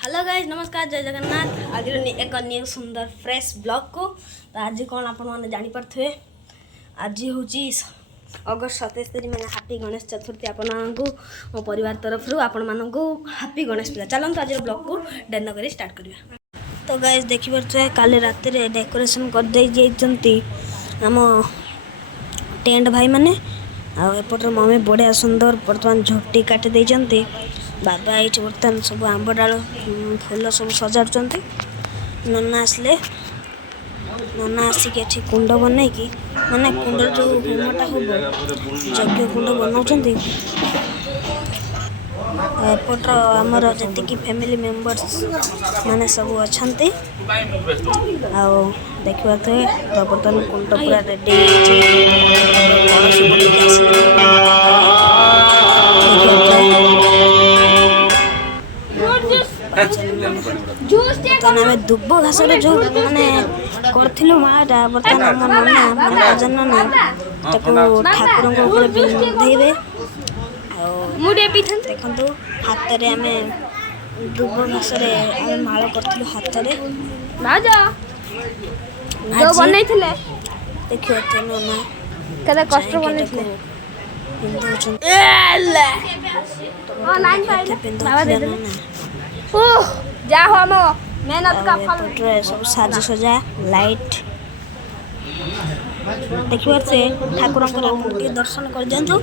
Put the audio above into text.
Hello guys नमस्कार जय जगन्नाथ। आज एक न्यू सुंदर फ्रेश ब्लॉग को तो आज कौन आपने जानीपे आज हूँ अगस्त 27 मैंने हापी गणेश चतुर्थी आपण मो परिवार तरफ आपण मानक हापी गणेश पूजा चलते आज ब्लॉग को डेन कर स्टार्ट करवा। तो गाइज देखिए काली रात डेकोरेशन कर आम टेंट भाई मैंने आपर मम्मी बढ़िया सुंदर बर्तमान झोटी काटी देती बाबा ये बर्तमान सब आंब डाल फूल सब सजाड़ नना आसले नना आसिक कुंड बन माने कुंड जो होमटा हम यज्ञ कुंड बनाऊँ एपटर आमर जी फैमिली मेंबर्स माने सब अच्छा देखा तो बर्तमान कुंड पूरा रेडी आम दुब घास जो मैंने करूँ माटा बर्तमान आम नना भजन नना ठाकुर बिंधे देखु हाथ में आम दुब घास माल करूँ हाथ देखिए नना कष्ट जा हो हम मेहनत का फल सब साज सजा लाइट देखिए से ठाकुर दर्शन कर दिखाँ।